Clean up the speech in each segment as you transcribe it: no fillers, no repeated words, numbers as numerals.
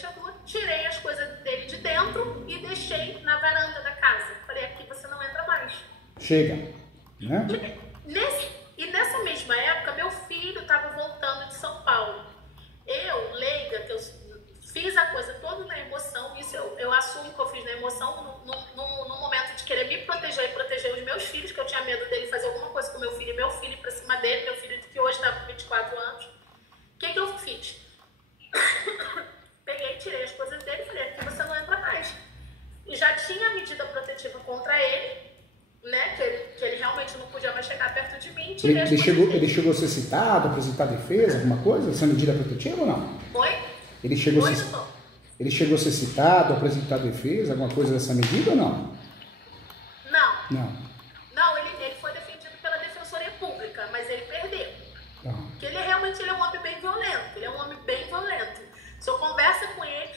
fechadura, tirei as coisas dele de dentro e deixei na varanda da casa. Falei, aqui você não entra mais. Chega, né? E nessa mesma época, meu filho estava voltando de São Paulo. Eu, leiga, que eu fiz a coisa toda na emoção, isso eu assumo que eu fiz na emoção, no momento de querer me proteger e proteger os meus filhos, que eu tinha medo dele fazer alguma coisa com meu filho ir pra cima dele, meu filho que hoje está com 24 anos. O que eu fiz? Peguei, tirei as coisas dele e falei, aqui você não entra mais. E já tinha a medida protetiva contra ele, né, que ele realmente não podia mais chegar perto de mim. Ele chegou a ser citado, apresentar defesa, alguma coisa? Essa medida protetiva ou não? Oi? Ele chegou a ser citado, apresentar defesa, alguma coisa dessa medida ou não? Não, ele foi defendido pela Defensoria Pública, mas ele perdeu. Porque ele realmente é um homem bem violento. Se eu converso com ele,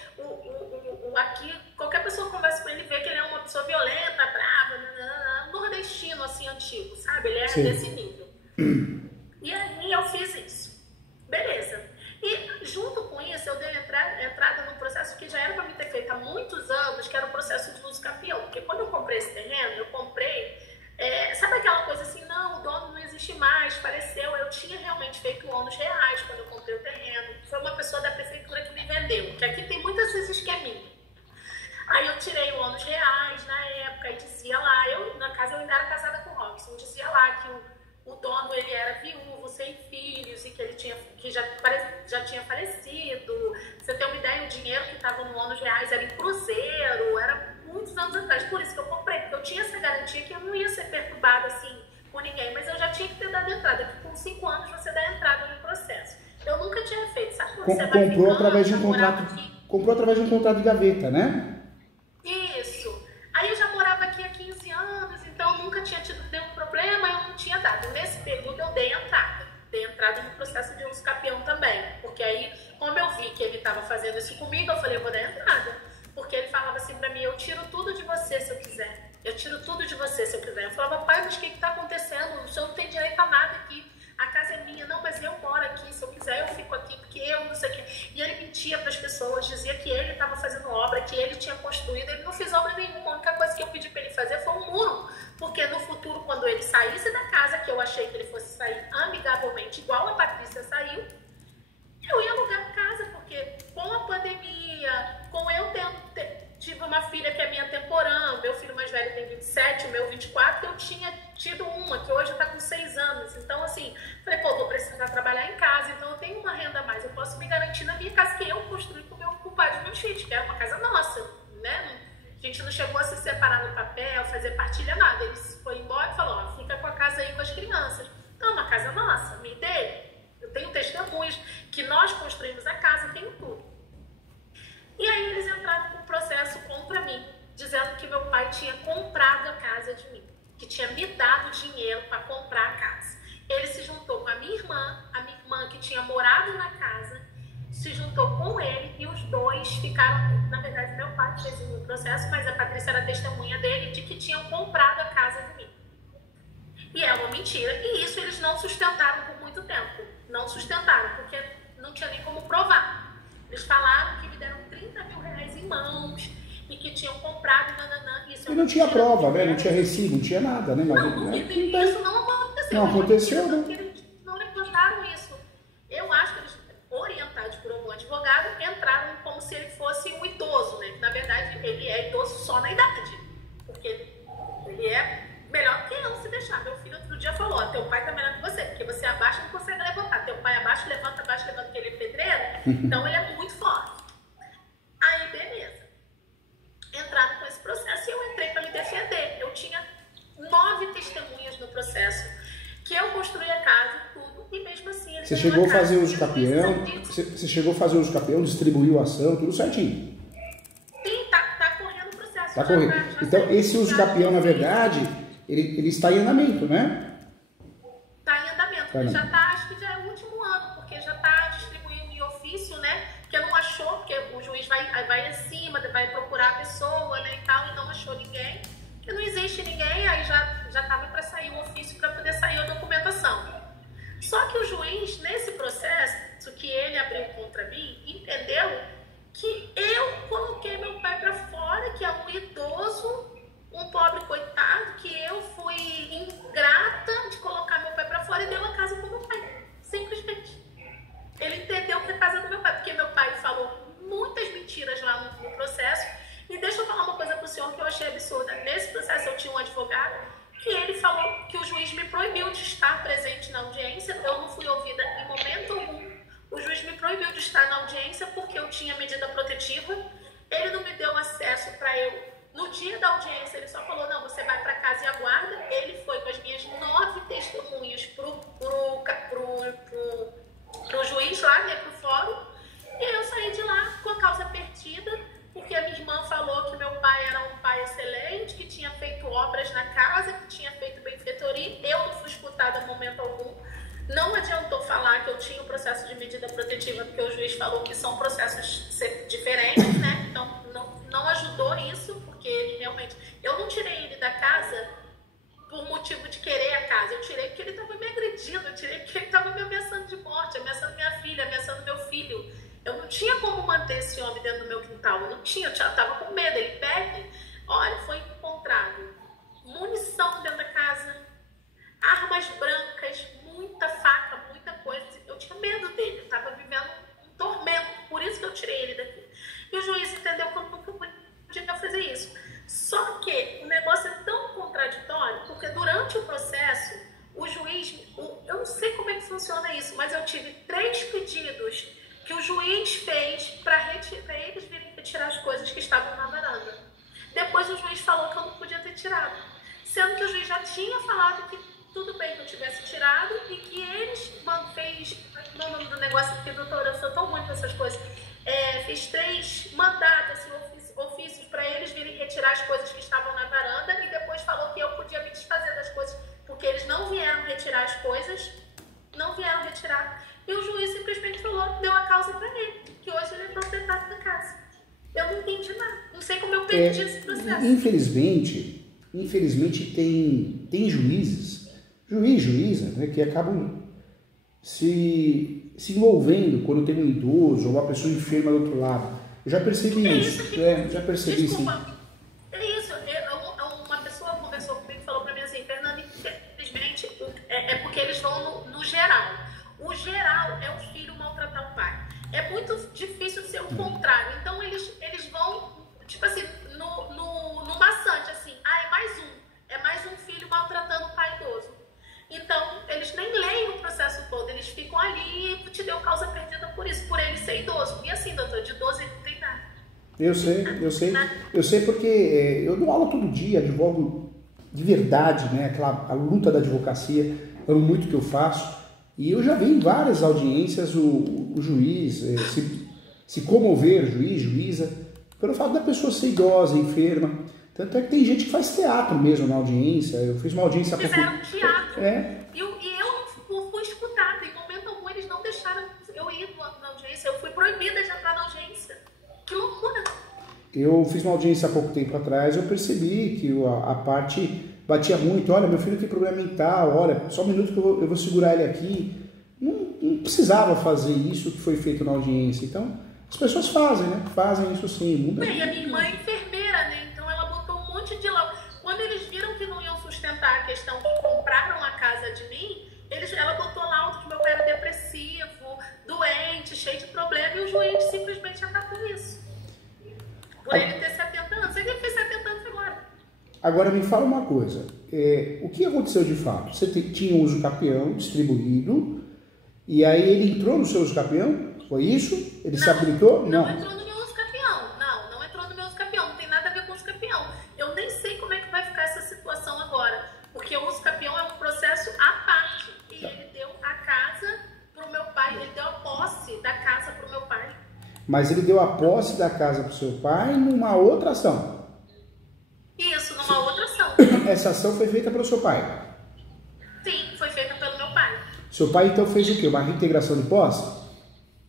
aqui, qualquer pessoa que conversa com ele vê que ele é uma pessoa violenta, brava, nordestino, assim, antigo, sabe? Ele é desse nível. E aí eu fiz isso. Beleza. E junto com isso, eu dei entrada num processo que já era para me ter feito há muitos anos, que era o processo de uso capião. Porque quando eu comprei esse terreno, eu comprei, sabe aquela coisa assim, não, o dono não existe mais, faleceu. Eu tinha realmente feito ônus reais quando eu comprei o terreno. Foi uma pessoa da prefeitura que me vendeu, que aqui tem muitas vezes esqueminha. Aí eu tirei o ônus reais na época e dizia lá, na casa eu ainda era casada com o Robson, dizia lá que o dono ele era viúvo, sem filhos e que ele já tinha falecido. Você tem uma ideia, o dinheiro que estava no ônus reais era em cruzeiro, era muitos anos atrás. Por isso que eu comprei, porque eu tinha essa garantia que eu não ia ser perturbada assim por ninguém, mas eu já tinha que ter dado entrada, porque com 5 anos você dá entrada no processo. Eu nunca tinha feito, sabe quando você vai comprou através de um contrato de gaveta, né? Isso. Aí eu já morava aqui há 15 anos, então nunca tinha tido nenhum problema, eu não tinha dado. Nesse período eu dei entrada no processo de uso capião também, porque aí, como eu vi que ele estava fazendo isso comigo, eu falei, eu vou dar entrada, porque ele falava assim pra mim, eu tiro tudo de você se eu quiser, eu falava, pai, mas o que está acontecendo? O senhor não tem direito a nada aqui, a casa é minha, não, mas eu moro aqui, se eu quiser eu fico aqui, porque eu não sei o que. E ele mentia para as pessoas, dizia que ele estava fazendo obra, que ele tinha construído, ele não fez obra nenhuma, a única coisa que eu pedi para ele fazer foi um muro, porque no futuro, quando ele saísse da casa, que eu achei que ele fosse sair amigavelmente, igual a Patrícia saiu, eu ia alugar a casa, porque com a pandemia, com eu tive uma filha que é minha temporã, meu filho mais velho tem 27, o meu 24, eu tinha tido uma, que hoje está com 6 anos. Então, assim, falei, pô, vou precisar trabalhar em casa, então eu tenho uma renda a mais, eu posso me garantir na minha casa que eu construí com o pai dos meus filhos, que era uma casa nossa, né? A gente não chegou a se separar no papel, fazer partilha, nada. Ele foi embora e falou, ó, fica com a casa aí com as crianças. Não, uma casa nossa, minha ideia. Eu tenho testemunhas que nós construímos a casa, tenho tudo. E aí eles entraram com um processo contra mim, dizendo que meu pai tinha comprado a casa de mim, que tinha me dado dinheiro para comprar a casa. Ele se juntou com a minha irmã que tinha morado na casa, se juntou com ele e os dois ficaram, na verdade meu pai fez o processo, mas a Patrícia era testemunha dele, de que tinham comprado a casa de mim. E é uma mentira, e isso eles não sustentaram por muito tempo, não sustentaram, porque não tinha nem como provar. Eles falaram que me deram 30 mil reais em mãos e que tinham comprado isso. E não tinha prova, né? Não tinha recibo, não tinha nada, né? Mas, isso não aconteceu. Não aconteceu, né? Eles não levantaram isso. Eu acho que eles, orientados por algum advogado, entraram como se ele fosse um idoso, né? Na verdade, ele é idoso só na idade. Porque ele é melhor que eu, se deixar. Meu filho outro dia falou, teu pai tá melhor que você, porque você abaixa e não consegue levantar. Teu pai abaixa, levanta, porque ele é pedreiro, então ele é muito forte. Aí, beleza. Entraram com esse processo e eu entrei para me defender. Eu tinha 9 testemunhas no processo, que eu construí a casa e tudo, e mesmo assim... Você chegou a fazer uso capião? Você chegou a fazer uso capião, distribuiu a ação, tudo certinho? Sim, tá correndo o processo. Tá correndo. Então, esse uso capião, na verdade, ele está em andamento, né? Está em andamento. Ele já está, acho que já é o último ano, porque já está distribuindo em ofício, né? Porque não achou, porque o juiz vai acima, vai procurar a pessoa, né, e tal, e não achou ninguém. Porque não existe ninguém, aí já estava para sair o ofício, para poder sair a documentação. Só que o juiz, nesse processo que ele abriu contra mim, entendeu que pobre coitado que eu fui ingrata de colocar meu pai pra fora e deu a casa pro meu pai. Simplesmente. Ele entendeu que a casa é do meu pai, porque meu pai falou muitas mentiras lá no processo. E deixa eu falar uma coisa pro senhor que eu achei absurda. Nesse processo eu tinha um advogado que ele falou que o juiz me proibiu de estar presente na audiência. Eu não fui ouvida em momento algum. O juiz me proibiu de estar na audiência porque eu tinha medida protetiva. Ele não me deu acesso para eu... No dia da audiência, ele só falou, não, você vai para casa e aguarda. Ele foi com as minhas 9 testemunhas pro juiz lá, né, pro fórum. E eu saí de lá com a causa perdida, porque a minha irmã falou que meu pai era um pai excelente, que tinha feito obras na casa, que tinha feito benfeitoria. Eu não fui escutada em momento algum. Não adiantou falar que eu tinha um processo de medida protetiva, porque o juiz falou que são processos diferentes, né? Então, não ajudou isso, porque ele realmente... Eu não tirei ele da casa por motivo de querer a casa. Eu tirei porque ele estava me agredindo, eu tirei porque ele estava me ameaçando de morte, ameaçando minha filha, ameaçando meu filho. Eu não tinha como manter esse homem dentro do meu quintal. Eu não tinha, eu estava com medo. Ele pede. Olha, foi encontrado munição dentro da casa, armas brancas, muita faca, muita coisa. Eu tinha medo dele, eu estava vivendo um tormento, por isso que eu tirei ele daqui. E o juiz entendeu que eu nunca podia fazer isso. Só que o negócio é tão contraditório, porque durante o processo, o juiz, eu não sei como é que funciona isso, mas eu tive 3 pedidos que o juiz fez para eles virem retirar as coisas que estavam na varanda. Depois o juiz falou que eu não podia ter tirado, sendo que o juiz já tinha falado que tudo bem que eu tivesse tirado e que eles fez, no nome do negócio, porque doutora, eu sou tão ruim com essas coisas, fez 3 mandatos, assim, ofícios para eles virem retirar as coisas que estavam na varanda e depois falou que eu podia me desfazer das coisas, porque eles não vieram retirar as coisas, não vieram retirar. E o juiz simplesmente falou, deu a causa para ele, que hoje ele é proprietário da casa. Eu não entendi nada, não sei como eu perdi esse processo. Infelizmente tem juíza, né, que acabam se envolvendo quando tem um idoso ou uma pessoa enferma do outro lado. Eu já percebi isso. Já percebi. Desculpa, sim. É isso. Uma pessoa conversou comigo e falou para mim assim, Fernanda, infelizmente, é porque eles vão no geral. O geral é o filho maltratar o pai. É muito difícil ser o contrário. Então, eles vão, tipo assim, no maçante, assim, é mais um filho maltratando o pai idoso. Então, eles nem leem o processo todo, eles ficam ali e te deu causa perdida por isso, por ele ser idoso. E assim, doutor, de idoso ele não tem nada. Eu sei porque eu dou aula todo dia, advogo de verdade, né? A luta da advocacia, amo muito o que eu faço. E eu já vi em várias audiências o juiz se comover, juíza, pelo fato da pessoa ser idosa, enferma. Tanto é que tem gente que faz teatro mesmo na audiência. Eu fiz uma audiência há pouco tempo. Fizeram teatro. E eu não fui escutada. Em momento algum eles não deixaram eu ir na audiência. Eu fui proibida de entrar na audiência. Que loucura. Eu fiz uma audiência há pouco tempo atrás. Eu percebi que a parte batia muito. Olha, meu filho tem problema mental. Olha, só um minuto que eu vou segurar ele aqui. Não precisava fazer isso que foi feito na audiência. Então, as pessoas fazem, né? Fazem isso sim. Muda. E a minha irmã é enfermeira, né? Então ela botou um monte de laudo. Quando eles viram que não iam sustentar a questão de compraram a casa de mim, ela botou laudo que meu pai era depressivo, doente, cheio de problema, e o juiz simplesmente acabou isso. Por ele ter 70 anos. Ele fez 70 anos agora. Agora me fala uma coisa. O que aconteceu de fato? Você tinha um uso capião distribuído, e aí ele entrou no seu uso capião? Foi isso? Ele se aplicou? Não entrou no meu uso capião. Não entrou no meu uso capião. Não tem nada a ver com o uso capião. Eu nem sei como é que vai ficar essa situação agora. Porque o uso capião é um processo à parte. E ele deu a casa pro meu pai. Ele deu a posse da casa pro meu pai. Mas ele deu a posse da casa pro seu pai numa outra ação? Isso, numa outra ação. Essa ação foi feita pelo seu pai? Sim, foi feita pelo meu pai. Seu pai então fez o quê? Uma reintegração de posse?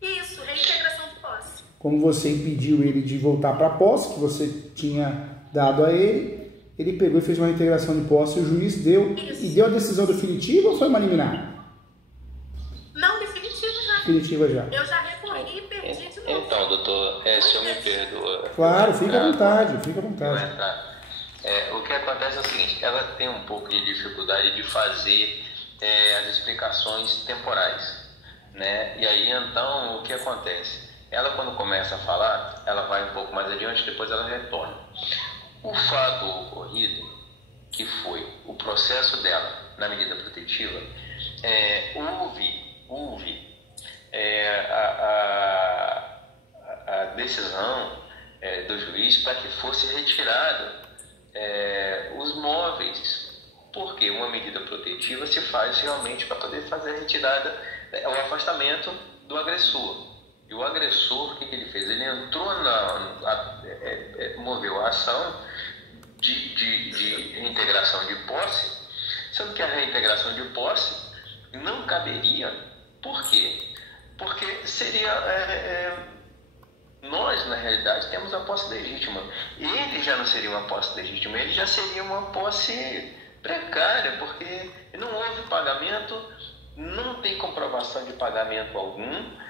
Isso, reintegração de posse. Como você impediu ele de voltar para a posse, que você tinha dado a ele, ele pegou e fez uma reintegração de posse e o juiz deu. Isso. E deu a decisão definitiva ou foi uma liminar? Não, definitiva já. Definitiva já. Eu já recorri e perdi de novo. Então, doutor, se eu me perdoa... Claro, fica à vontade, fica à vontade. O que acontece é o seguinte, ela tem um pouco de dificuldade de fazer as explicações temporais, né? E aí, então, o que acontece? Ela, quando começa a falar, ela vai um pouco mais adiante, depois ela retorna. O fato ocorrido, que foi o processo dela na medida protetiva, houve a decisão do juiz para que fosse retirado os móveis, porque uma medida protetiva se faz realmente para poder fazer a retirada, o afastamento do agressor. E o agressor, o que ele fez? Ele entrou moveu a ação de reintegração de posse, sendo que a reintegração de posse não caberia. Por quê? Porque seria... nós, na realidade, temos a posse legítima. Ele já não seria uma posse legítima, ele já seria uma posse precária, porque não houve pagamento, não tem comprovação de pagamento algum.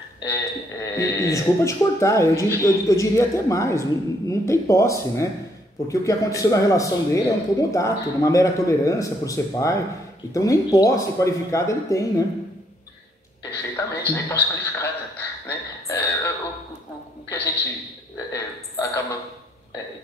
Desculpa te cortar, eu diria até mais, não tem posse, né? Porque o que aconteceu na relação dele é um comodato, uma mera tolerância por ser pai, então nem posse qualificada ele tem, né? Perfeitamente, nem posse qualificada, né? O que a gente acaba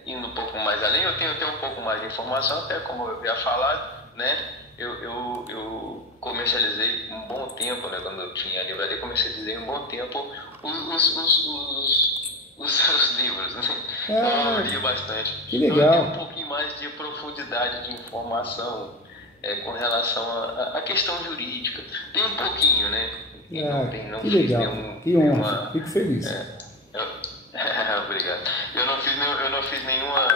indo um pouco mais além, eu tenho um pouco mais de informação, até como eu havia falado, né? Eu comercializei um bom tempo, né? Quando eu tinha a livraria, comercializei um bom tempo os seus livros, né? Eu li bastante. Que legal. Então, eu tenho um pouquinho mais de profundidade de informação com relação à questão jurídica. Tem um pouquinho, né? Que legal, que honra, fico feliz. Obrigado. Eu não fiz nenhuma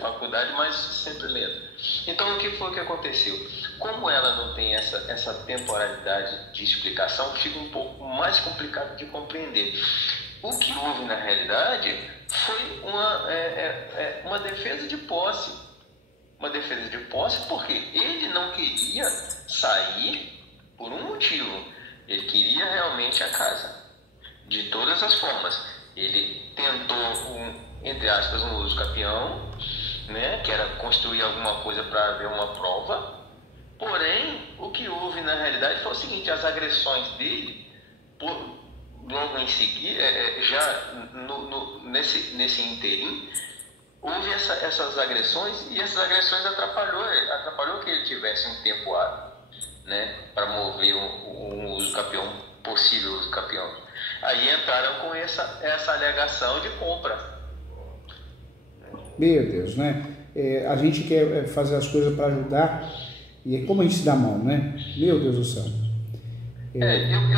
faculdade, mas sempre lendo. Então, o que foi que aconteceu? Como ela não tem essa temporalidade de explicação, fica um pouco mais complicado de compreender. O que houve, na realidade, foi uma defesa de posse. Uma defesa de posse porque ele não queria sair por um motivo. Ele queria realmente a casa, de todas as formas. Ele tentou, entre aspas, um uso capião, né, que era construir alguma coisa para haver uma prova. Porém, o que houve na realidade foi o seguinte: as agressões dele, logo em seguida, já nesse interim, houve essas agressões, e essas agressões atrapalhou que ele tivesse um tempo hábil, né, para mover um uso capião, possível uso capião. Aí entraram com essa alegação de compra. Meu Deus, né? A gente quer fazer as coisas para ajudar, e é como a gente se dá mal, né? Meu Deus do céu. Eu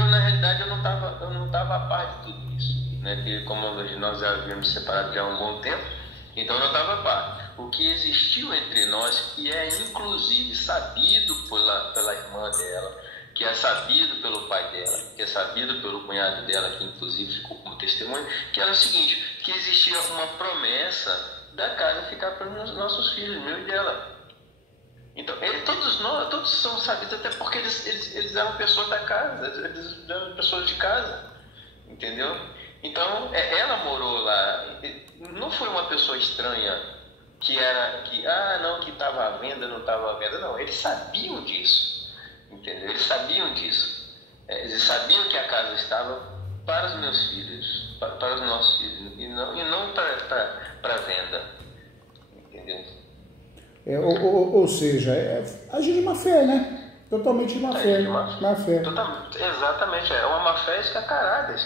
na realidade, eu não estava a par de tudo isso, né? Que como nós já havíamos separado já há um bom tempo, então eu não estava a par. O que existiu entre nós, e é inclusive sabido pela irmã dela, que é sabido pelo pai dela, que é sabido pelo cunhado dela, que inclusive ficou como testemunho, que era o seguinte: que existia uma promessa da casa ficar para os nossos filhos, meu e dela. Então, todos são sabidos, até porque eles eram pessoas da casa, eles eram pessoas de casa, entendeu? Então, ela morou lá, não foi uma pessoa estranha que estava à venda, não estava à venda, não, eles sabiam disso, entendeu? Eles sabiam disso, eles sabiam que a casa estava para os meus filhos, para os nossos filhos, e não para venda, entendeu? Ou seja, agir de má fé, né? Totalmente de má fé. Má fé. Exatamente, é uma má fé escancarada.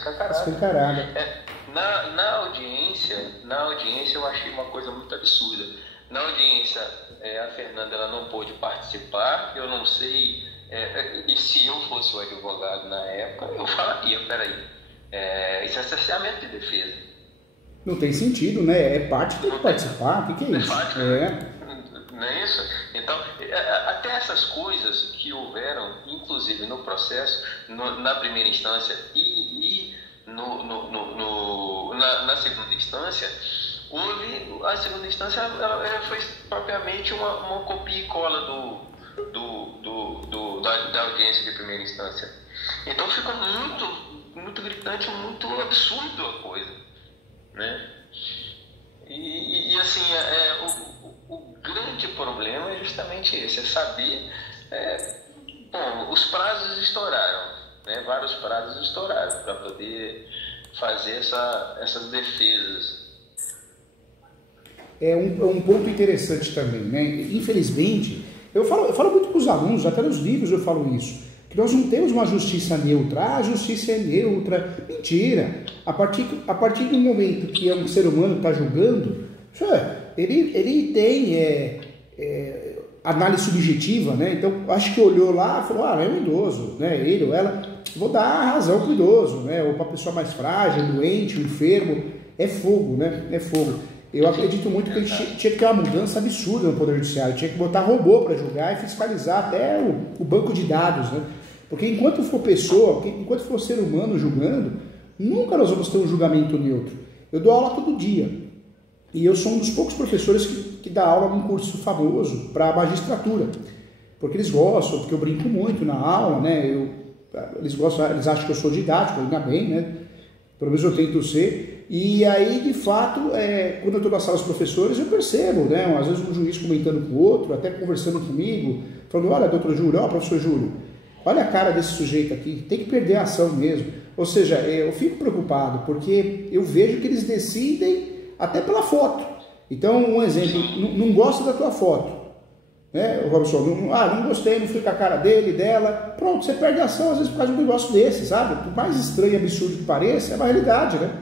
Na audiência eu achei uma coisa muito absurda. Na audiência, a Fernanda ela não pôde participar, eu não sei, e se eu fosse o advogado na época, eu falaria, peraí, isso é cerceamento de defesa. Não tem sentido, né? É parte que tem que participar, o que é isso? Não é isso? Então, até essas coisas que houveram, inclusive no processo, na primeira instância e na segunda instância, a segunda instância ela foi propriamente uma copia e cola da audiência de primeira instância. Então ficou muito gritante, muito absurdo a coisa, né? E assim, grande problema é justamente esse, é saber, bom, os prazos estouraram, né? Vários prazos estouraram para poder fazer essas defesas. É um ponto interessante também, né? Infelizmente, eu falo muito com os alunos, até nos livros eu falo isso, que nós não temos uma justiça neutra. A justiça é neutra. Mentira! A partir do momento que um ser humano está julgando, ele tem análise subjetiva, né? Então, acho que olhou lá e falou, é um idoso, né? Ele ou ela, vou dar a razão para o idoso, né? Ou para a pessoa mais frágil, doente, enfermo. É fogo, né? É fogo. Eu acredito muito que a gente tinha que ter uma mudança absurda no Poder Judiciário, tinha que botar robô para julgar e fiscalizar até o banco de dados, né? Porque enquanto for pessoa, enquanto for ser humano julgando, nunca nós vamos ter um julgamento neutro. Eu dou aula todo dia e eu sou um dos poucos professores que dá aula num curso famoso para a magistratura, porque eles gostam, porque eu brinco muito na aula, né? Eles gostam, eles acham que eu sou didático, ainda bem, né? Pelo menos eu tento ser. E aí, de fato, quando eu estou na sala dos professores, eu percebo, né? Às vezes um juiz comentando com o outro, até conversando comigo, falando, olha, doutor Júlio, professor Júlio, olha a cara desse sujeito aqui, tem que perder a ação mesmo. Ou seja, eu fico preocupado, porque eu vejo que eles decidem até pela foto. Então, um exemplo, não gosta da tua foto, né, Robson? Não gostei, não fui com a cara dele, dela. Pronto, você perde a ação, às vezes, por causa de um negócio desse, sabe? Por mais estranho e absurdo que pareça, é uma realidade, né?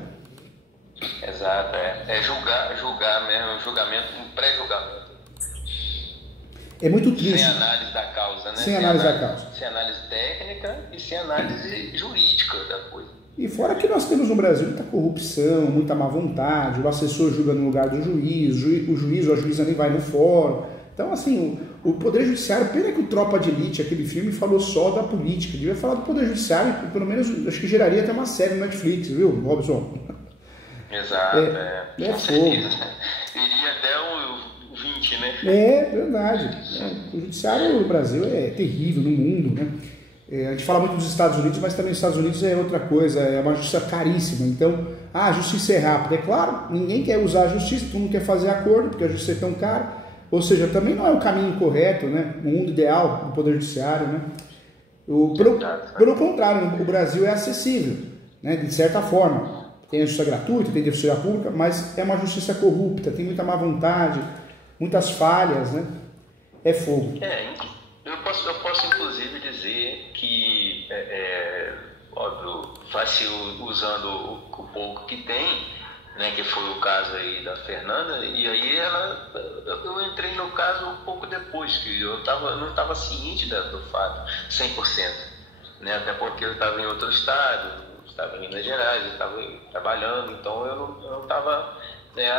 Exato, é julgar mesmo, um julgamento, um pré-julgamento. É muito triste. Sem análise da causa, né? Sem análise da causa. Sem análise técnica e sem análise jurídica da coisa. E fora que nós temos no Brasil muita corrupção, muita má vontade, o assessor julga no lugar do juiz, o juiz ou a juíza nem vai no fórum. Então, assim, o Poder Judiciário, pena que o Tropa de Elite, aquele filme, falou só da política. Devia falar do Poder Judiciário, pelo menos, acho que geraria até uma série no Netflix, viu, Robson? Exato, É fogo. Iria até o 20, né? É verdade. O judiciário no Brasil é terrível, no mundo, né? A gente fala muito dos Estados Unidos, mas também os Estados Unidos é outra coisa, é uma justiça caríssima. Então, a justiça é rápida. É claro, ninguém quer usar a justiça, todo mundo quer fazer acordo, porque a justiça é tão cara. Ou seja, também não é o caminho correto, né? O mundo ideal do Poder Judiciário, né? Pelo contrário, o Brasil é acessível, né? De certa forma. Tem a justiça gratuita, tem a justiça pública, mas é uma justiça corrupta, tem muita má vontade, muitas falhas, né? É fogo. Eu posso inclusive dizer que, óbvio, usando o pouco que tem, né, que foi o caso aí da Fernanda, e aí eu entrei no caso um pouco depois, que eu não estava ciente do fato, 100%, né, até porque eu estava em outro estado, estava em Minas Gerais, eu estava trabalhando, então eu não estava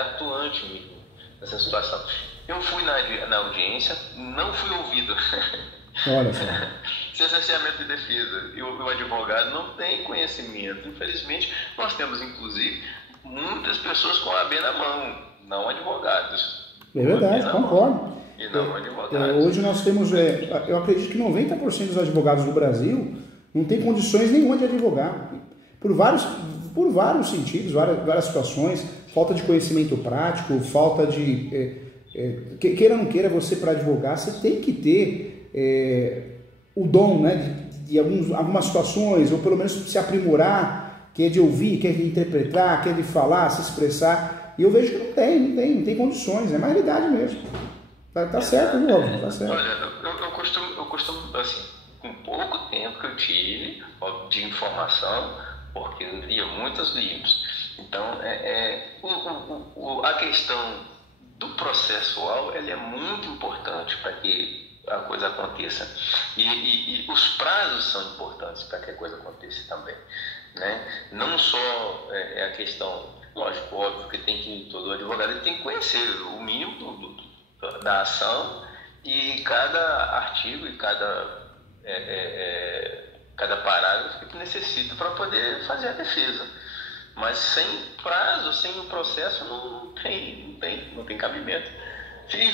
atuante nessa situação. Eu fui na audiência, não fui ouvido. Olha só. Sentenciamento de defesa. E o advogado não tem conhecimento. Infelizmente, nós temos, inclusive, muitas pessoas com a AB na mão, não advogados. É verdade, concordo. E não advogados. Hoje nós temos, eu acredito que 90% dos advogados do Brasil não tem condições nenhuma de advogar. Por vários sentidos, várias situações, falta de conhecimento prático, falta de... queira ou não queira, você para advogar, você tem que ter o dom, né, de algumas situações, ou pelo menos se aprimorar, que é de ouvir, que é de interpretar, que é de falar, se expressar. E eu vejo que não tem condições, é uma realidade mesmo. Tá certo, viu, Robson? Tá certo. Olha, eu costumo, assim, com pouco tempo que eu tive de informação, porque eu lia muitos livros. Então, a questão do processual, ele é muito importante para que a coisa aconteça. E os prazos são importantes para que a coisa aconteça também, né? Não só a questão, lógico, óbvio que todo advogado tem que conhecer o mínimo da ação e cada artigo e cada parágrafo que necessita para poder fazer a defesa. Mas sem prazo, sem o processo, não tem cabimento. E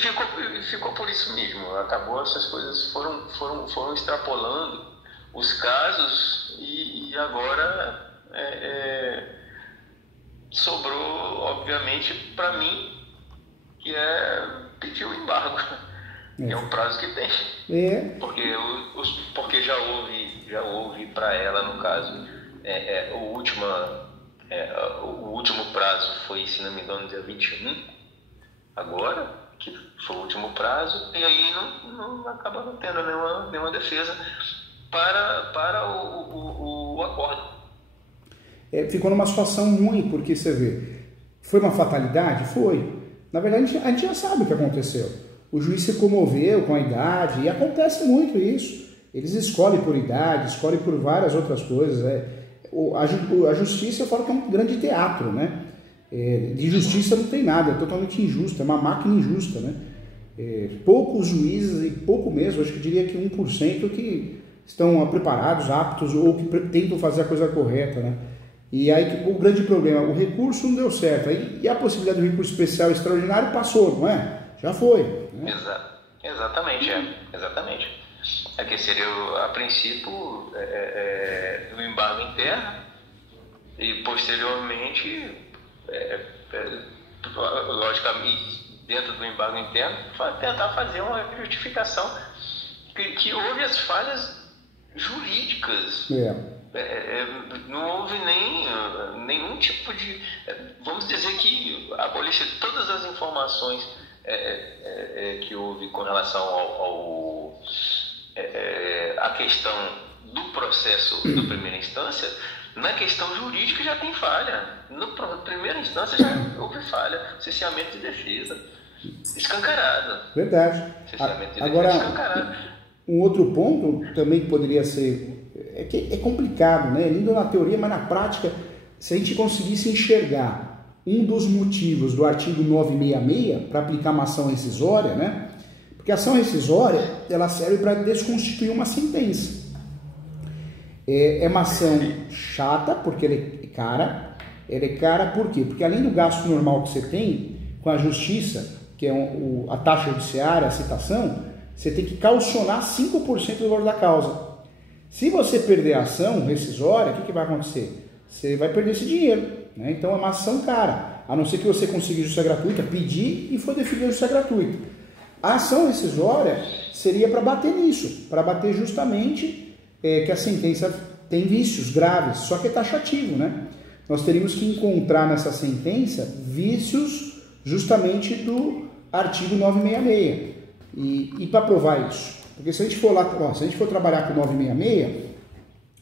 ficou por isso mesmo. Acabou, essas coisas foram extrapolando os casos e agora sobrou, obviamente, para mim, que é pedir o embargo. É um prazo que tem. Porque já houve para ela, no caso, o último prazo foi, se não me engano, dia 21, agora, que foi o último prazo, e aí não acaba não tendo nenhuma defesa para o acordo. Ficou numa situação ruim, porque você vê, foi uma fatalidade? Foi. Na verdade, a gente já sabe o que aconteceu. O juiz se comoveu com a idade, e acontece muito isso. Eles escolhem por idade, escolhem por várias outras coisas. A justiça, eu falo que é um grande teatro, né? De justiça não tem nada, é totalmente injusto, é uma máquina injusta, né? Poucos juízes, e pouco mesmo, acho que eu diria que 1% que estão preparados, aptos, ou que tentam fazer a coisa correta, né? E aí o grande problema, o recurso não deu certo, e a possibilidade do recurso especial extraordinário passou, não é? Já foi. Né? Exatamente. É que seria, a princípio, o embargo interno e, posteriormente, logicamente, dentro do embargo interno, tentar fazer uma justificação que houve as falhas jurídicas. Não houve nenhum tipo de... Vamos dizer que abolisse todas as informações que houve com relação à questão do processo da primeira instância. Na questão jurídica já tem falha. Na primeira instância já houve falha. Cesseamento de defesa escancarado. Verdade. Agora, um outro ponto também que poderia ser... que é complicado, né? Lindo na teoria, mas na prática, se a gente conseguisse enxergar um dos motivos do artigo 966 para aplicar uma ação rescisória, né? Porque a ação rescisória, ela serve para desconstituir uma sentença. É uma ação chata, porque ela é cara. Ela é cara por quê? Porque além do gasto normal que você tem com a justiça, que é a taxa judiciária, a citação, você tem que calcionar 5% do valor da causa. Se você perder a ação rescisória, o que vai acontecer? Você vai perder esse dinheiro, né? Então é uma ação cara, a não ser que você consiga justiça gratuita, pedir e for definida justiça gratuita. A ação rescisória seria para bater nisso, para bater justamente que a sentença tem vícios graves, só que é taxativo, né? Nós teríamos que encontrar nessa sentença vícios justamente do artigo 966 e para provar isso. Porque se a gente for lá, se a gente for trabalhar com 966,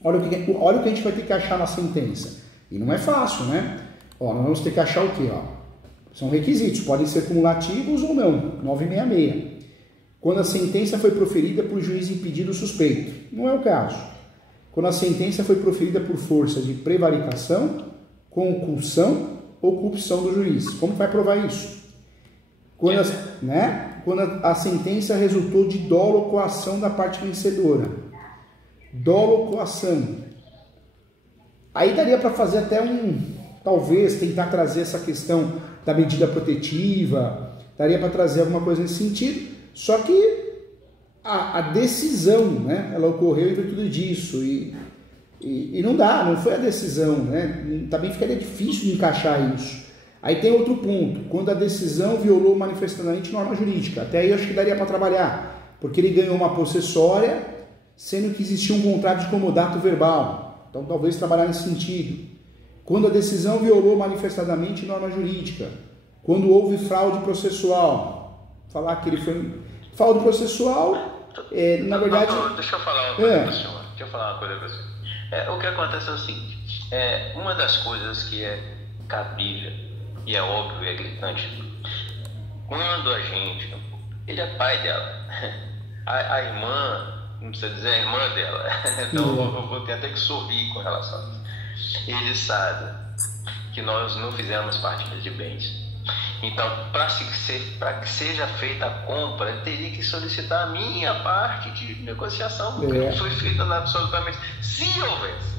olha o que a gente vai ter que achar na sentença. E não é fácil, né? Nós vamos ter que achar o quê? São requisitos, podem ser cumulativos ou não. 966. Quando a sentença foi proferida por juiz impedido suspeito. Não é o caso. Quando a sentença foi proferida por força de prevaricação, concussão ou corrupção do juiz. Como vai provar isso? Quando a sentença resultou de dolo ou coação da parte vencedora. Dolo ou coação. Aí daria para fazer até talvez tentar trazer essa questão da medida protetiva, daria para trazer alguma coisa nesse sentido, só que a decisão, né, ela ocorreu em virtude disso, e não foi a decisão, né, também ficaria difícil de encaixar isso. Aí tem outro ponto, quando a decisão violou manifestamente norma jurídica, até aí eu acho que daria para trabalhar, porque ele ganhou uma possessória, sendo que existia um contrato de comodato verbal, então talvez trabalhar nesse sentido. Quando a decisão violou manifestadamente norma jurídica, quando houve fraude processual, falar que ele foi... Fraude processual, na verdade... Deixa eu falar uma coisa para o senhor. Deixa eu falar uma coisa para você. O que acontece é o seguinte, uma das coisas que é cabível, e é óbvio e é gritante, quando a gente... Ele é pai dela, a irmã, não precisa dizer a irmã dela, então eu vou ter até que sorrir com relação a isso. Ele sabe que nós não fizemos partilha de bens. Então, para que seja feita a compra, eu teria que solicitar a minha parte de negociação, porque não foi feita absolutamente. Se houvesse,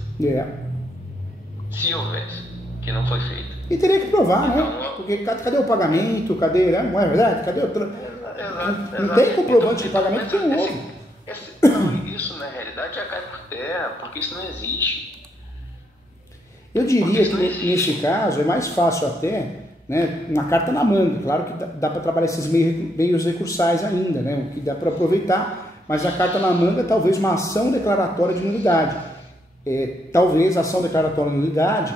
que não foi feito. E teria que provar, então, né? Porque cadê o pagamento? Cadê, né? Não é verdade? Cadê o... Não tem comprovante de pagamento que não houve. Isso, na realidade, já cai por terra, porque isso não existe. Eu diria que nesse caso é mais fácil até né, uma carta na manga. Claro que dá para trabalhar esses meios recursais ainda, né, o que dá para aproveitar, mas a carta na manga talvez uma ação declaratória de nulidade. Talvez a ação declaratória de nulidade,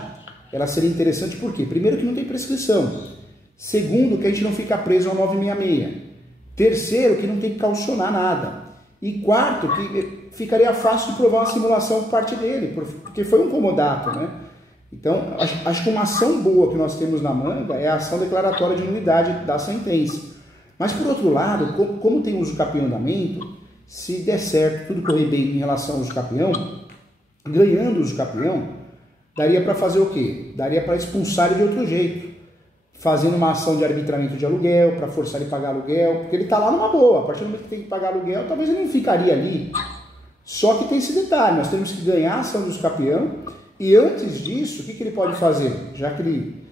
ela seria interessante por quê? Primeiro que não tem prescrição. Segundo, que a gente não fica preso ao 966. Terceiro, que não tem que caucionar nada. E quarto, que ficaria fácil de provar uma simulação por parte dele, porque foi um comodato, né? Então, acho que uma ação boa que nós temos na manga é a ação declaratória de nulidade da sentença. Mas, por outro lado, como tem uso capião em andamento, se der certo, tudo correr bem em relação ao uso capião, ganhando o uso capião, daria para fazer o quê? Daria para expulsar ele de outro jeito, fazendo uma ação de arbitramento de aluguel, para forçar ele a pagar aluguel, porque ele está lá numa boa. A partir do momento que tem que pagar aluguel, talvez ele não ficaria ali. Só que tem esse detalhe, nós temos que ganhar a ação do uso capião, e antes disso, o que ele pode fazer? Já que ele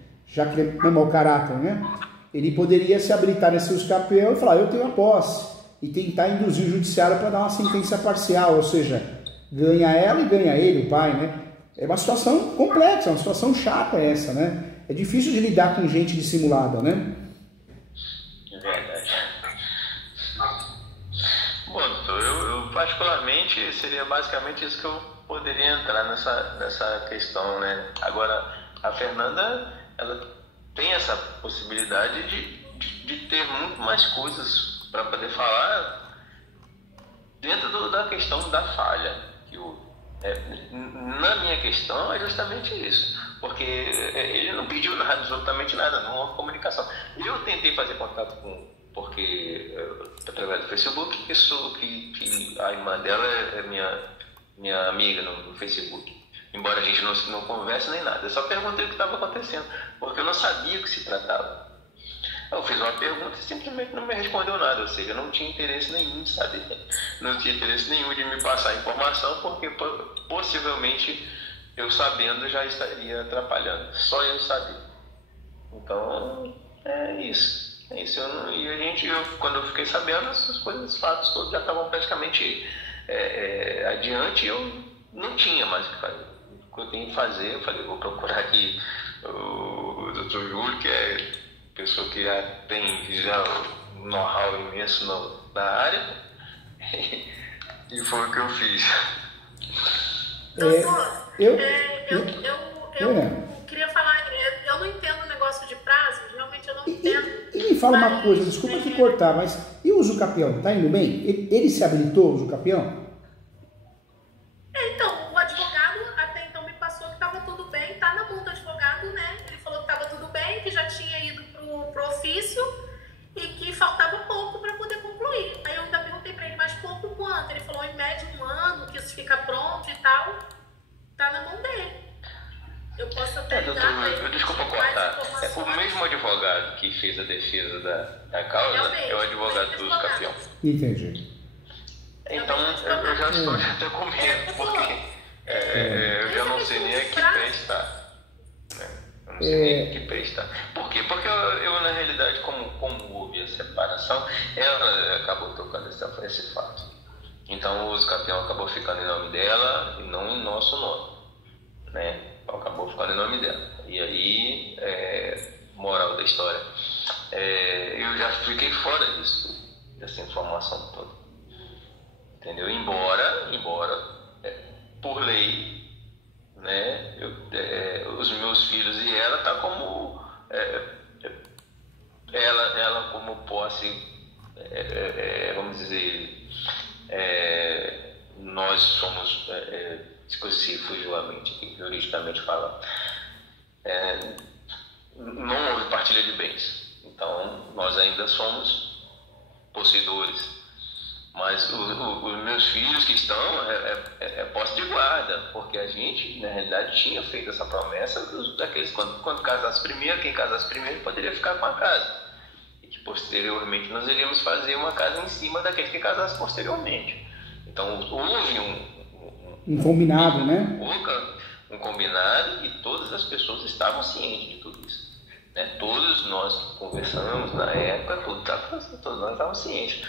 é mau caráter, né? Ele poderia se habilitar nesse uso capião e falar, eu tenho a posse, e tentar induzir o judiciário para dar uma sentença parcial, ou seja, ganha ela e ganha ele, o pai, né? É uma situação complexa, é uma situação chata essa, né? É difícil de lidar com gente dissimulada, né? É verdade. Bom, doutor, eu particularmente seria basicamente isso que eu poderia entrar nessa questão, né? Agora, a Fernanda, ela tem essa possibilidade de ter muito mais coisas para poder falar dentro da questão da falha que houve. Na minha questão é justamente isso, porque ele não pediu nada, absolutamente nada, não houve comunicação. Eu tentei fazer contato porque através do Facebook, que a irmã dela é minha amiga no Facebook, embora a gente não converse nem nada. Eu só perguntei o que estava acontecendo, porque eu não sabia o que se tratava. Eu fiz uma pergunta e simplesmente não me respondeu nada, ou seja, não tinha interesse nenhum de saber, não tinha interesse nenhum de me passar informação, porque possivelmente eu sabendo já estaria atrapalhando, só eu sabia. Então, é isso. Quando eu fiquei sabendo, essas coisas, os fatos todos já estavam praticamente adiante, eu não tinha mais o que fazer. O que eu tenho que fazer, eu falei, vou procurar aqui o Dr. Júlio, que é pessoa que já tem um know-how imenso na área, e foi o que eu fiz. Doutor, eu queria falar, eu não entendo o negócio de prazo, realmente eu não entendo. E me fala uma coisa, desculpa te cortar, mas e o uso capião, tá indo bem? Ele se habilitou o uso capião? Então, o advogado até então me passou que estava tudo bem, tá na mão do advogado, né? Ele falou que estava tudo bem, que já tinha ido pro ofício e que faltava pouco para poder concluir. Aí eu ainda perguntei para ele, mas pouco quanto? Ele falou, em média 1 ano, que isso fica pronto e tal. Tá na mão dele. Eu posso até doutor, desculpa cortar. O mesmo advogado que fez a defesa da causa é o advogado do uso capião. Entendi. Então, eu já estou até com medo, porque eu já não sei nem a que pé está. Eu não sei nem a que pé está. Por quê? Porque eu na realidade, como houve a separação, ela acabou tocando esse fato. Então, o uso capião acabou ficando em nome dela e não em nosso nome, né? Acabou ficando em nome dela. E aí, moral da história, eu já fiquei fora dessa informação toda. Entendeu? Embora por lei, né, os meus filhos e ela tá como ela como posse, vamos dizer, nós somos, se fugivelmente, juridicamente falando, não houve partilha de bens, então nós ainda somos possuidores. Mas os meus filhos que estão é posse de guarda, porque a gente, na realidade, tinha feito essa promessa daqueles quando casasse primeiro, quem casasse primeiro poderia ficar com a casa. E que posteriormente nós iríamos fazer uma casa em cima daquele que casasse posteriormente. Então houve um combinado, né? Um combinado e todas as pessoas estavam cientes de tudo isso. Né? Todos nós que conversamos na época, todos nós estávamos cientes.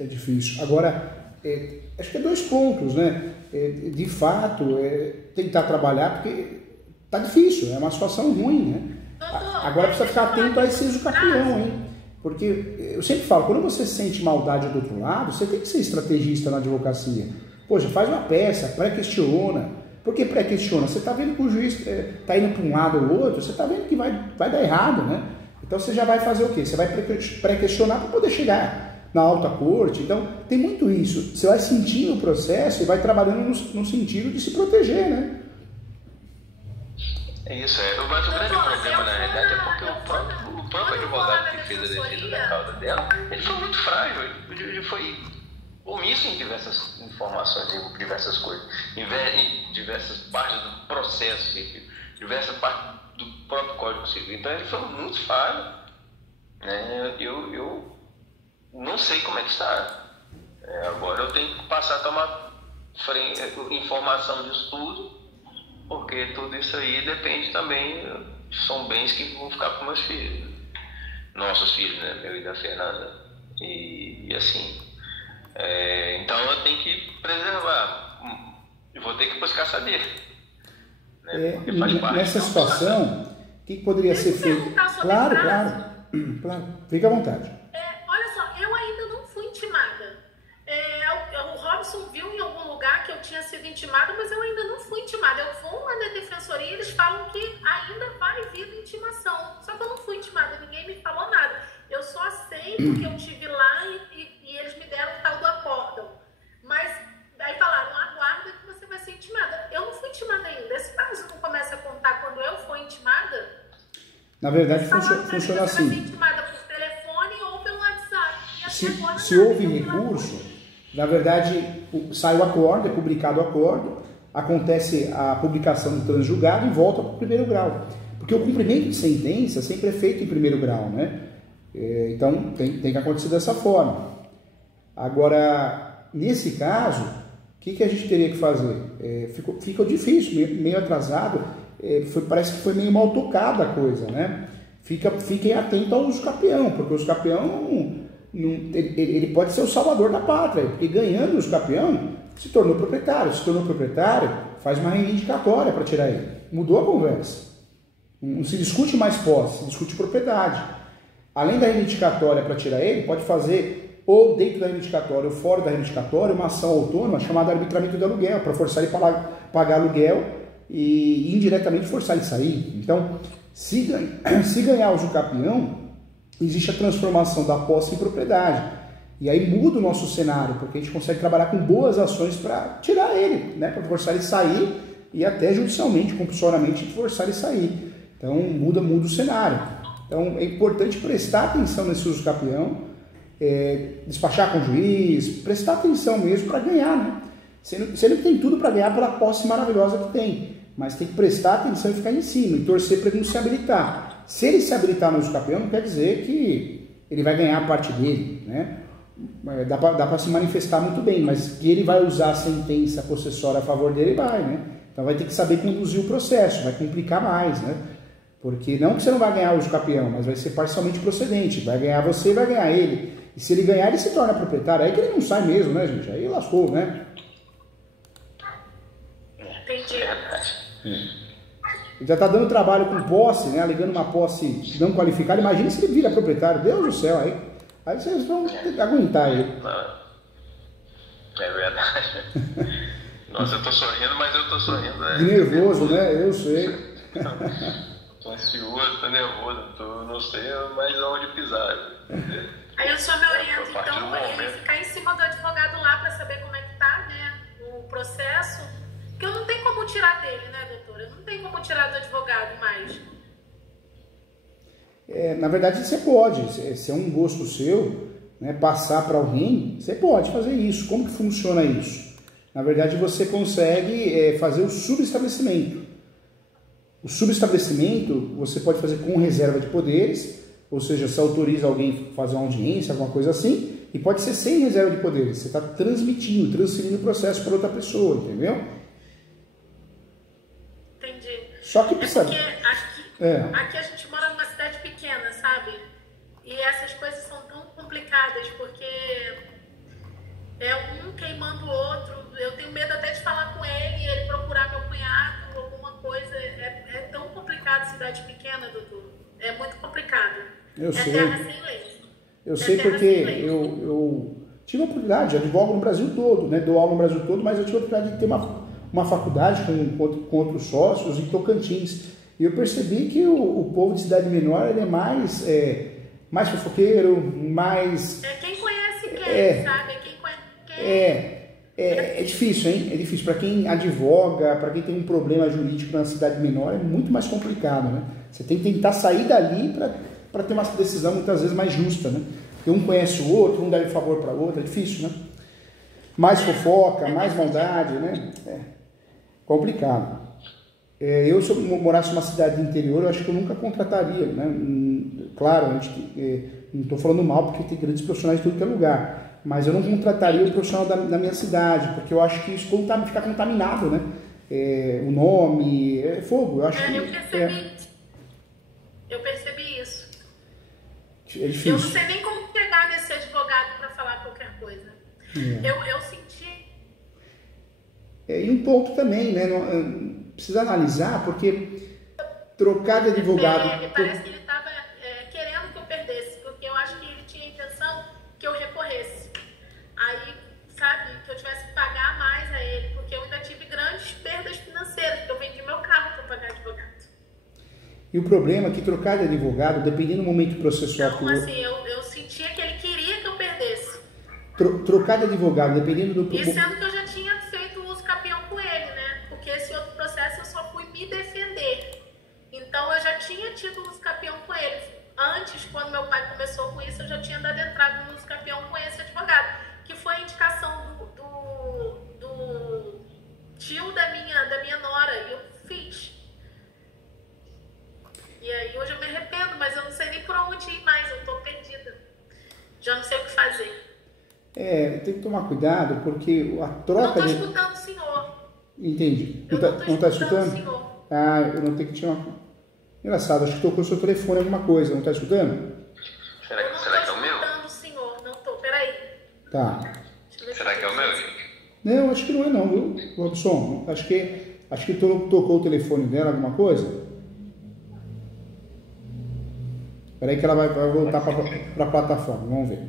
É difícil. Agora, acho que é 2 pontos, né? De fato, tentar trabalhar, porque tá difícil, é uma situação ruim, né? Agora precisa ficar atento a esse usucapião, hein? Porque eu sempre falo, quando você sente maldade do outro lado, você tem que ser estrategista na advocacia. Poxa, faz uma peça, pré-questiona. Por que pré-questiona? Você está vendo que o juiz está indo para um lado ou outro, você está vendo que vai dar errado, né? Então você já vai fazer o quê? Você vai pré-questionar para poder chegar na alta corte. Então tem muito isso. Você vai sentindo o processo e vai trabalhando no sentido de se proteger, né? É isso, mas o grande problema na realidade é porque o próprio advogado que fez a defesa da causa dela, ele foi muito frágil, ele foi omisso em diversas informações, em diversas coisas, em diversas partes do processo civil, diversas partes do próprio Código Civil. Então ele foi muito falho, né? Eu não sei como é que está. Agora eu tenho que passar a tomar informação disso tudo, porque tudo isso aí depende também, são bens que vão ficar com meus filhos, nossos filhos, né? Meu e da Fernanda. E assim, então eu tenho que preservar, eu vou ter que buscar saber. Né? Nessa situação, o que poderia ser feito? Claro, fica à vontade. Olha só, eu ainda não fui intimada. O Robson viu em algum lugar que eu tinha sido intimada, mas eu ainda não fui intimada. Eu vou lá na defensoria e eles falam que ainda vai vir intimação. Só que eu não fui intimada, ninguém me falou nada. Eu só aceito que eu estive lá e eles me deram o tal do acórdão. Mas aí falaram, aguarda que você vai ser intimada. Eu não fui intimada ainda. Esse caso não começa a contar quando eu for intimada? Na verdade, funciona assim. Você vai ser intimada por telefone ou pelo WhatsApp. Se houve recurso, na verdade, sai o acordo, é publicado o acordo, acontece a publicação do transjulgado e volta para o primeiro grau. Porque o cumprimento de sentença sempre é feito em primeiro grau, né? Então, tem que acontecer dessa forma. Agora, nesse caso, o que a gente teria que fazer? Fica difícil, meio atrasado, parece que foi meio mal tocada a coisa, né? Fiquem atentos ao usucapião, porque o usucapião ele pode ser o salvador da pátria, porque ganhando o usucapião, se tornou proprietário, faz uma reivindicatória para tirar ele. Mudou a conversa. Não se discute mais posse, se discute propriedade. Além da reivindicatória para tirar ele, pode fazer ou dentro da reivindicatória ou fora da reivindicatória uma ação autônoma chamada arbitramento de aluguel, para forçar ele a pagar aluguel e indiretamente forçar ele a sair. Então, se ganhar o usucapião, existe a transformação da posse em propriedade. E aí muda o nosso cenário, porque a gente consegue trabalhar com boas ações para tirar ele, né? Para forçar ele a sair e até judicialmente, compulsoriamente, forçar ele a sair. Então muda o cenário. Então é importante prestar atenção nesse usucapião, despachar com o juiz, prestar atenção mesmo para ganhar, né? Você não tem tudo para ganhar pela posse maravilhosa que tem, mas tem que prestar atenção e ficar em cima e torcer para ele não se habilitar. Se ele se habilitar no usucapião, não quer dizer que ele vai ganhar a parte dele, né? Dá para se manifestar muito bem, mas que ele vai usar a sentença possessória a favor dele, vai, né? Então vai ter que saber conduzir o processo, vai complicar mais, né? Porque não que você não vai ganhar o usucapião, mas vai ser parcialmente procedente, vai ganhar você e vai ganhar ele. E se ele ganhar, ele se torna proprietário, aí que ele não sai mesmo, né, gente? Aí lascou, né? Entendi. Ele já está dando trabalho com posse, né? Alegando uma posse não qualificada. Imagina se ele vira proprietário, Deus do céu, aí vocês vão aguentar ele. É verdade. Nossa, eu tô sorrindo, mas eu tô sorrindo. De nervoso, né? Eu sei. Tô ansioso, tô nervoso, não sei mais aonde pisar. Aí o senhor me orienta, então, ele ficar em cima do advogado lá para saber como é que tá, né? O processo. Porque eu não tenho como tirar dele, né, doutora? Eu não tenho como tirar do advogado mais. Na verdade, você pode. Se é um gosto seu, né, passar para alguém, você pode fazer isso. Como que funciona isso? Na verdade, você consegue fazer o subestabelecimento. O subestabelecimento você pode fazer com reserva de poderes, ou seja, você autoriza alguém a fazer uma audiência, alguma coisa assim, e pode ser sem reserva de poderes. Você está transferindo o processo para outra pessoa, entendeu? Só que precisa... Porque aqui a gente mora numa cidade pequena, sabe? E essas coisas são tão complicadas, porque é um queimando o outro. Eu tenho medo até de falar com ele e ele procurar meu cunhado, alguma coisa. É cidade pequena, Dudu, é muito complicado. Eu sei. Terra sem lei. Eu sei porque eu tive a oportunidade, advogo no Brasil todo, né? Dou aula no Brasil todo, mas eu tive a oportunidade de ter uma faculdade com outros sócios em Tocantins. E eu percebi que o povo de cidade menor ele é mais fofoqueiro, mais... Quem conhece quem, sabe? Quem conhece quem. É difícil, hein? É difícil. Para quem advoga, para quem tem um problema jurídico na cidade menor, é muito mais complicado, né? Você tem que tentar sair dali para ter uma decisão muitas vezes mais justa, né? Porque um conhece o outro, um deve favor para o outro, é difícil, né? Mais fofoca, mais maldade, né? É complicado. Eu, se eu morasse numa cidade do interior, eu acho que eu nunca contrataria, né? Claro, não estou falando mal, porque tem grandes profissionais em todo que é lugar. Mas eu não contrataria o profissional da minha cidade, porque eu acho que isso fica contaminado, né? O nome, é fogo. Eu percebi isso. É difícil. Eu não sei nem como pegar nesse advogado para falar qualquer coisa. Eu senti... E um ponto também, né? Precisa analisar, porque trocar de advogado... Parece que ele estava querendo que eu perdesse, porque eu acho que ele tinha a intenção que eu recorresse. Aí, sabe, que eu tivesse que pagar mais a ele, porque eu ainda tive grandes perdas financeiras, porque eu vendi meu carro para pagar advogado. E o problema é que trocar de advogado, dependendo do momento processual... Então, assim, eu sentia que ele queria que eu perdesse. Trocar de advogado, dependendo do... E sendo que eu já tinha feito uso capião com ele, né? Porque esse outro processo eu só fui me defender. Então, eu já tinha tido uso capião com ele. Antes, quando meu pai começou com isso, eu já tinha dado entrada no uso capião com esse advogado, que foi a indicação do tio da minha nora, e eu fiz. E aí hoje eu me arrependo, mas eu não sei nem por onde ir mais, eu tô perdida. Já não sei o que fazer. Tem que tomar cuidado, porque a troca... Não tô escutando o senhor. Entendi. Eu não tô escutando o senhor. Eu não tenho que tirar... Engraçado, acho que tocou o seu telefone alguma coisa, não tá escutando? Será que é o meu? Eu não tô escutando o senhor, não tô, peraí. Tá. Será que é o meu, gente? Não, acho que não é não, viu, Robson? Acho que tocou o telefone dela, alguma coisa. Espera aí que ela vai voltar para a plataforma, vamos ver.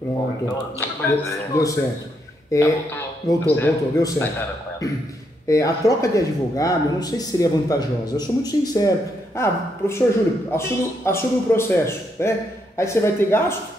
Pronto, deu certo. Voltou, deu certo. A troca de advogado, eu não sei se seria vantajosa. Eu sou muito sincero. Professor Júlio, assume o processo, né? Aí você vai ter gasto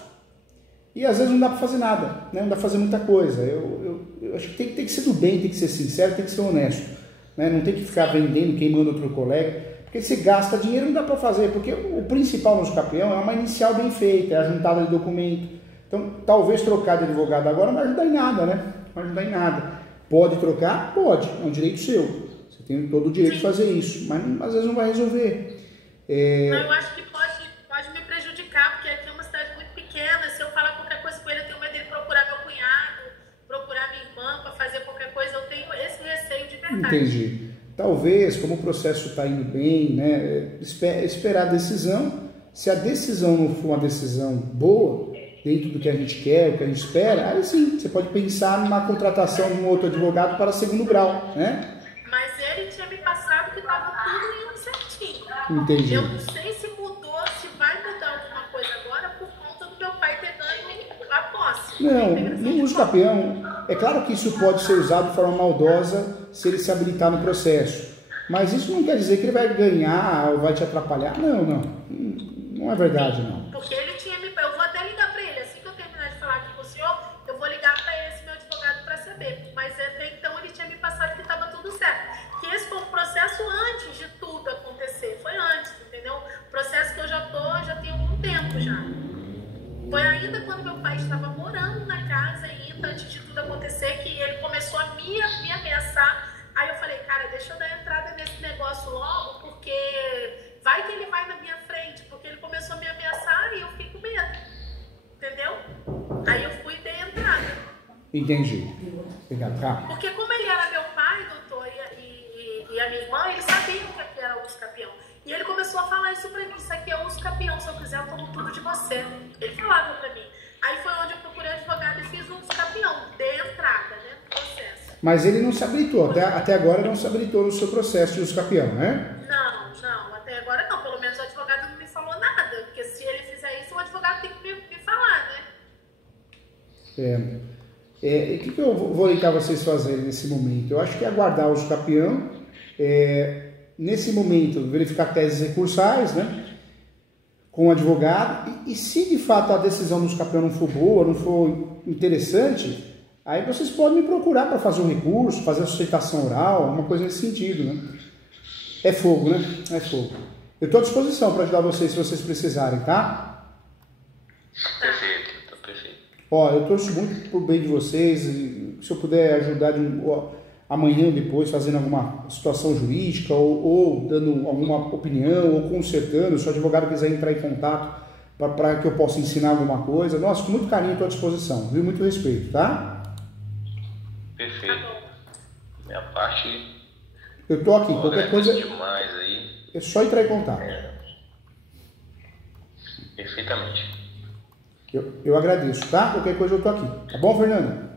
e às vezes não dá para fazer nada, né? Não dá para fazer muita coisa. Eu acho que tem que ser do bem, tem que ser sincero, tem que ser honesto, né? Não tem que ficar vendendo, queimando outro colega, porque se gasta dinheiro não dá para fazer, porque o principal no campeão é uma inicial bem feita, é a juntada de documento. Então, talvez trocar de advogado agora não vai ajudar em nada, né? Não vai ajudar em nada. Pode trocar? Pode, é um direito seu. Você tem todo o direito de fazer isso, mas às vezes não vai resolver. Eu acho que pode me prejudicar, porque aqui é uma cidade muito pequena. Se eu falar qualquer coisa com ele, eu tenho medo dele procurar meu cunhado, procurar minha irmã para fazer qualquer coisa. Eu tenho esse receio de verdade. Entendi. Talvez, como o processo está indo bem, né, esperar a decisão. Se a decisão não for uma decisão boa, dentro do que a gente quer, o que a gente espera, aí sim, você pode pensar numa contratação de um outro advogado para segundo grau, né? Mas ele tinha me passado que estava tudo indo certinho. Entendi. Eu não sei se mudou, se vai mudar alguma coisa agora por conta do meu pai ter ganho a posse. Não, no uso capião, é claro que isso pode ser usado de forma maldosa se ele se habilitar no processo. Mas isso não quer dizer que ele vai ganhar ou vai te atrapalhar. Não é verdade, não. Porque ele tinha me... Eu vou até ligar para ele, assim que eu terminar de falar aqui com o senhor, eu vou ligar para esse meu advogado para saber. Mas até então ele tinha me passado que estava tudo certo. Que esse foi um processo antes de tudo acontecer. Foi antes, entendeu? Processo que eu já tenho algum tempo já. Foi ainda quando meu pai estava morando na casa ainda, antes de tudo acontecer, que ele começou a me ameaçar. Aí eu falei, cara, deixa eu dar entrada nesse negócio logo, porque vai que ele vai na minha frente, porque ele começou a me ameaçar e eu fiquei com medo, entendeu? Aí eu fui e dei entrada. Entendi. Obrigado, tá? Porque como ele era meu pai, doutor, e a minha irmã, eles sabiam o que era o uso capião. E ele começou a falar isso pra mim, isso aqui é uso campeão, se eu quiser eu tomo tudo de você. Ele falava pra mim. Aí foi onde eu procurei advogado e fiz um campeão, dei entrada, né, no processo. Mas ele não se habilitou, até agora não se habilitou no seu processo de uso capião, né? Não, até agora não, pelo menos o advogado não me falou nada, porque se ele fizer isso, o advogado tem que me falar, né? O que eu vou orientar vocês fazerem nesse momento? Eu acho que é aguardar o uso capião, nesse momento verificar teses recursais, né? Com o advogado, e se de fato a decisão do uso capião não for boa, não for interessante, aí vocês podem me procurar para fazer um recurso, fazer a sustentação oral, alguma coisa nesse sentido, né? É fogo, né? É fogo. Eu estou à disposição para ajudar vocês se vocês precisarem, tá? Perfeito, perfeito. Ó, eu torço muito pro bem de vocês, e se eu puder ajudar amanhã ou depois fazendo alguma situação jurídica ou dando alguma opinião ou consertando, se o advogado quiser entrar em contato para que eu possa ensinar alguma coisa, nossa, com muito carinho estou à disposição, viu? Muito respeito, tá? Perfeito. Minha parte... Eu tô aqui, qualquer coisa... demais aí. É só entrar em contato. Perfeitamente. Eu agradeço, tá? Qualquer coisa eu tô aqui. Tá bom, Fernanda?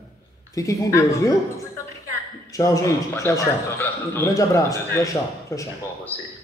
Fiquem com Deus, viu? Muito obrigada. Tchau, gente. Tchau, tchau. Um grande abraço. Tchau, tchau. Tchau, tchau. Bom, você.